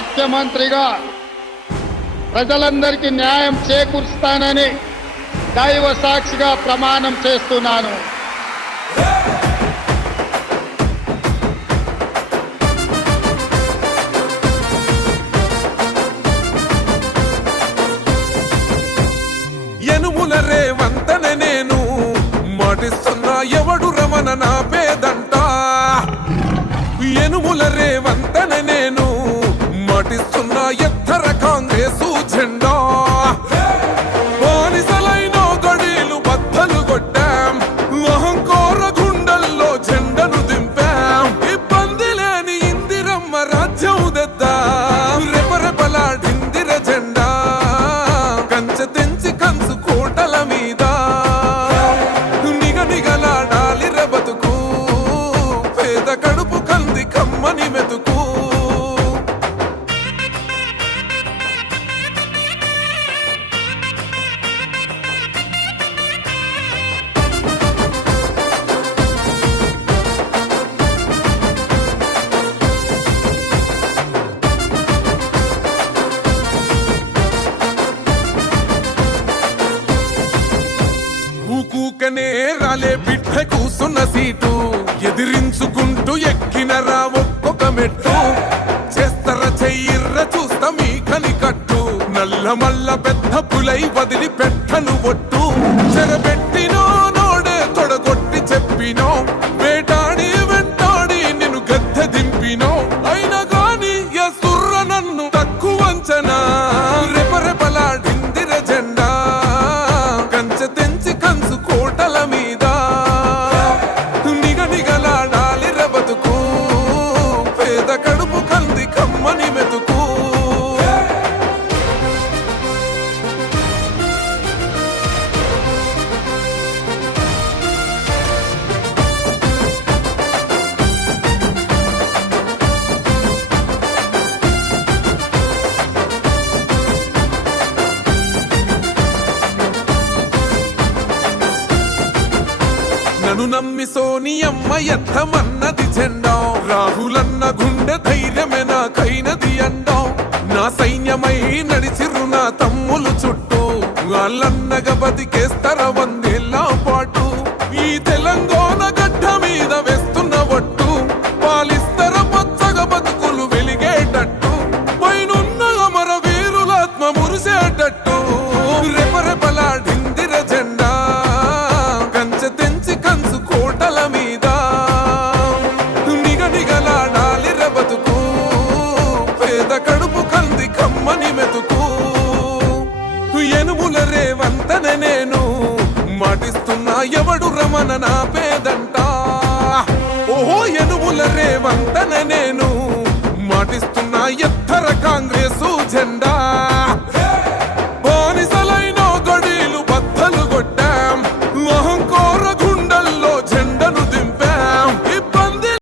ముఖ్యమంత్రిగా ప్రజలందరికీ న్యాయం చేకూరుస్తానని దైవ సాక్షిగా ప్రమాణం చేస్తున్నాను. యనుముల రేవంతనే నేను మాటిస్తున్నా ఎవడు రమణ నా పేదంట. యనుముల రేవంతనే నేను మాటిస్తున్నా ఎత్తర కాంగ్రెసు జెండా. బానిసలైన గడీలు బద్దలు కొట్టాం, అహంకార గుండెల్లో జెండను దింపాం. ఇబ్బంది లేని ఇందిరమ్మ రాజ్యం తెద్దాం, రెపరెపలాడిందిర జెండా. కంచె తెంచి కంచు కోటల మీద నిగనిగలాడాలి బతుకు, పేద కడుపు కంది కమ్మని మెతుకు. ఊకూకనే రాలే బిడ్డ కూసున్న సీటు, ఎదిరించుకుంటూ ఎక్కినరా ఒక్కొక్క మెట్టు. చేస్తర చెయ్యిర్ర చూస్తా మీ కని కట్టు, నల్ల మల్ల పెద్ద పులై వదిలి పెట్టను ఒట్టు. చెరబెట్టినో నోడే తొడగొట్టి చెప్పినో, వేటాడి వెంటాడి నిన్ను గద్దె దింపినో. అయినా గాని ఎసుర్ర నన్ను తక్కువ అంచనా, రెపరెపలాడిందిర జెండా. కంచె తెంచి కంచు కోటల మీద నిగనిగలాడాలి బతుకు, పేద కడుపు కంది కమ్మని మెతుకు. నన్ను నమ్మి సోనియమ్మ ఎత్తమన్నది జెండా, రాహులన్న గుండె ధైర్యమే నాకైనది అండా. నా సైన్యమై నడిచిర్రు నా తమ్ములు చుట్టూ, వాళ్ళన్నగా బతికేస్తర వందేళ్ళ పాటు. ఈ తెలంగాణ గడ్డ మీద వేస్తున్న ఒట్టు, పాలిస్తర పచ్చగా బతుకులు వెలిగేటట్టు. పైనున్న అమర వీరులాత్మ మురిసేటట్టు, రెపరెపలాడిందిర జెండా. కంచె తెంచి కంచు కోటల మీద నిగనిగలాడాలి బతుకు, పేద కడుపు కంది కమ్మని మెతుకు. యనుముల రేవంతనే నేను మాటిస్తున్నా ఎవడు రమణ నా పేదంట. ఓహో యనుముల రేవంతనే నేను మాటిస్తున్నా ఎత్తర కాంగ్రెసు జెండా.